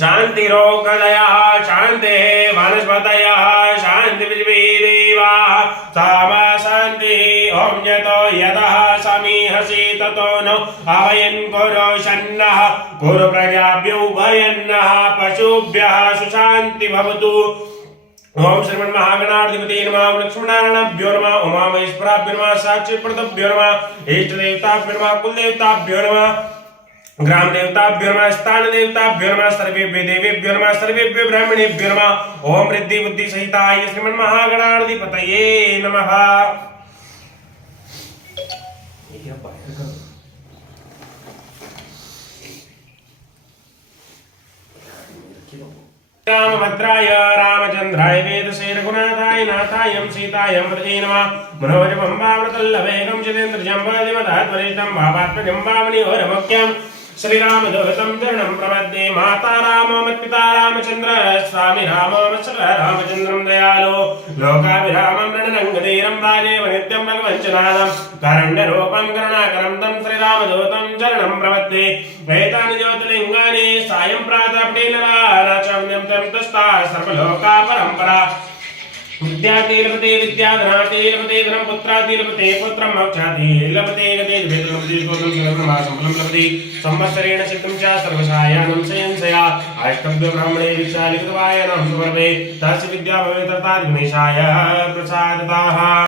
शान्तिरोगदयः शान्ते वनस्पतयः शान्तिर्विदेवाः सामा शान्तिः ॐ यतो यतः समीहसि ततो नो अभयन् कुरु शन्नः कुरु प्रजाभ्यो भयन्नः पशुभ्यः सुशान्ति भवतु। ओम श्रीमन्महागणाधिपते नमः लक्ष्मीनारायणाभ्यो नमः उमामहेश्वराभ्यो नमः साक्षीप्रदभ्यो नमः इष्टदेवताभ्यो नमः कुलदेवताभ्यो नमः ग्राम देवताभ्यो नमः स्थान देवताभ्यो नमः सर्वेभ्यो देवेभ्यो नमः सर्वेभ्यो ब्राह्मणेभ्यो नमः ओम रिद्धि बुद्धि सहिताय श्रीमन्महागणाधिपतये नमः। रामभद्राय रामचंद्राय वेदसे रघुनाथाय नाथाय सीताय प्रजे नमः मनोजवं वावृतल्लभेगं चितेन्द्रजं वादिमदात्वरिष्ठं भावात्मजं वामनिहोरमुख्यं श्रीरामदूतं चरणं प्रपद्ये माता रामो मत्पिता रामचन्द्र स्वामी रामो वत्सः रामचन्द्रं दयालो लोकाभिरामं रणरङ्गधीरं राजेव नित्यं भगवञ्चनादं कारण्यरूपं करुणाकरं तं श्रीरामदूतं चरणं प्रपद्ये वेदानि ज्योतिर्लिङ्गानि सायं प्रातः पठेनराचम्यं तं तस्ता सर्वलोका परम्परा विद्यातीलपते विद्याधनातीलपते धनं पुत्रातीलपते पुत्रं मोक्षातीलपते गते वेदनपते गोत्रं सर्वमासं फलं लभते संवत्सरेण सिद्धं च सर्वसायानं संयंसया अष्टभ्य ब्राह्मणे विशालितवायनं सुवर्वे तस्य विद्या भवेत् तथा गणेशाय प्रसादतः।